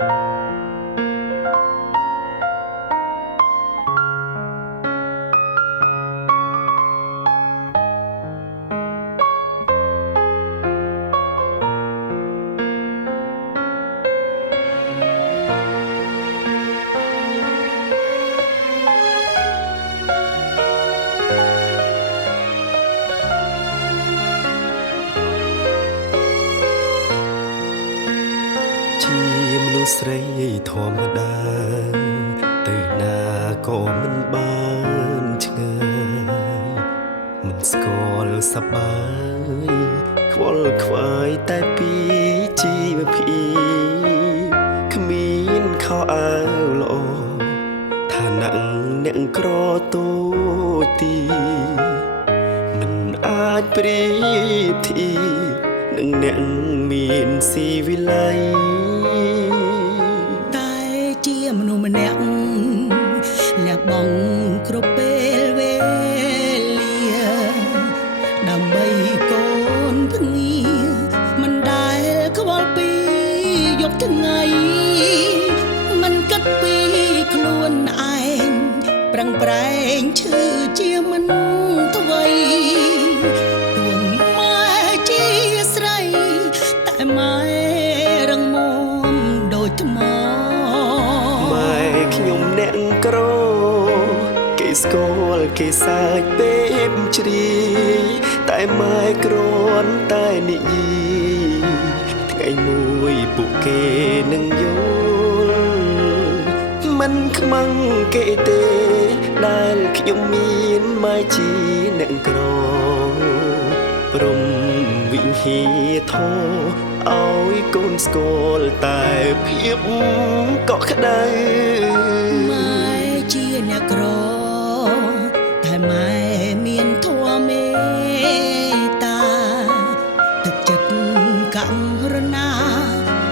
ជាមនុស្សស្រីធម្មតាទៅណាក៏មិនបានឆ្ងាយមិនស្គាល់សប្បាយខ្វល់ខ្វាយតែពីជីវភាពគ្មានខោអាវល្អឋានៈអ្នកក្រតូចទីមិនអាចប្រៀបធៀបនឹងអ្នកមានស៊ីវិល័យតែជាមនុស្សម្នាក់លះបង់គ្រប់ពេលវេលាដើម្បីកូនភ្ងាមិនដែលខ្វល់ពីយកថ្ងៃមិនគិតពីខ្លួនឯងប្រឹងប្រែងឈឺជាមិនថ្វីទួងម៉ែជាស្រីតែម៉ែរងមុំដូចថ្មម៉ែខ្ញុំអ្នកក្រគេស្គាល់គេសើចពេបជ្រាយតែម៉ែគ្រាន់តែនិយាយថ្ងៃមួយពួកគេនឹងយល់មិនខ្មាំងគេទេដែលខ្ញុំមានម៉ែជាអ្នកក្រព្រមវិហាធម៌ឲ្យកូនស្គាល់តែភាពកក់ក្ដៅម៉ែជាអ្នកក្រតែម៉ែមានធម៌មេត្តាទឹកចិត្តកម្មរណា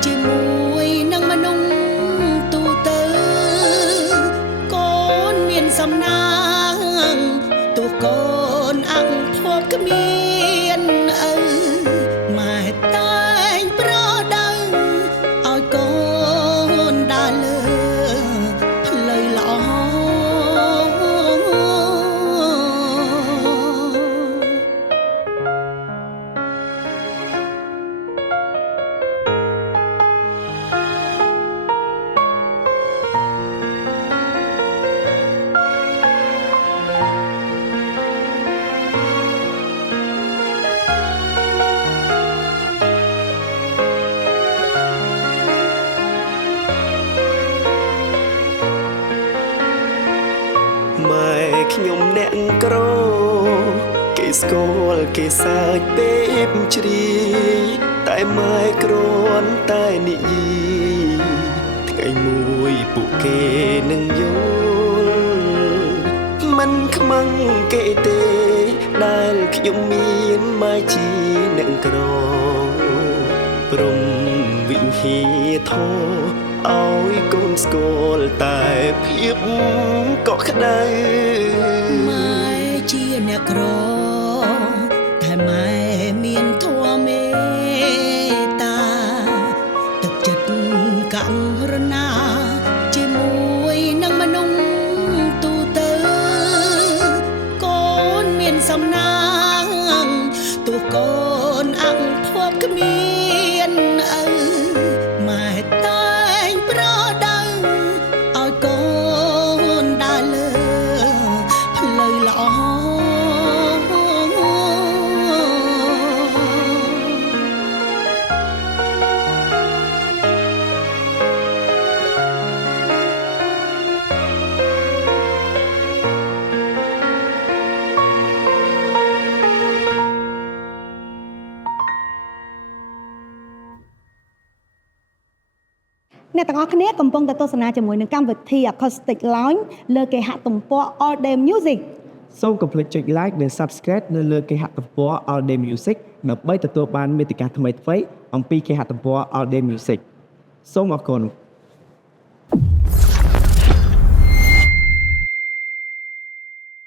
ជាមួយនឹងមនុស្សទូទៅកូនមានសំណាងទោះកូនអង្គភពគ្មានឪម៉ែតែងប្រដៅឲ្យកូនដើរលើផ្លូវល្អម៉ែខ្ញុំអ្នកក្រគេស្គាល់គេសើចពេបជ្រាយតែម៉ែគ្រាន់តែនិយាយថ្ងៃមួយពួកគេនឹងយល់មិនខ្មាំងគេទេដែលខ្ញុំមានម៉ែជាអ្នកក្រព្រមវិហាធម៌ឲ្យកូនស្គាល់តែភាពកក់ក្ដៅម៉ែជាអ្នកក្រតែម៉ែមានធម៌មេត្តាទឹកចិត្តកម្មរណាជាមួយនឹងមនុស្សទូទៅកូនមានសំណាងទោះកូនអង្គភពគ្មានឪម៉ែតែងប្រដៅឲ្យកូនដើរលើផ្លូវល្អអ្នកទាំងអស់គ្នាកំពុងតែទស្សនាជាមួយនឹងកម្មវិធី Acoustic Lounge លើគេហទំព័រ All Day Music សូមកុំភ្លេចចុច like និង subscribe នៅលើគេហទំព័រ All Day Music ដើម្បីទទួលបានមាតិកាថ្មីៗអំពីគេហទំព័រ All Day Music សូមអរគុណ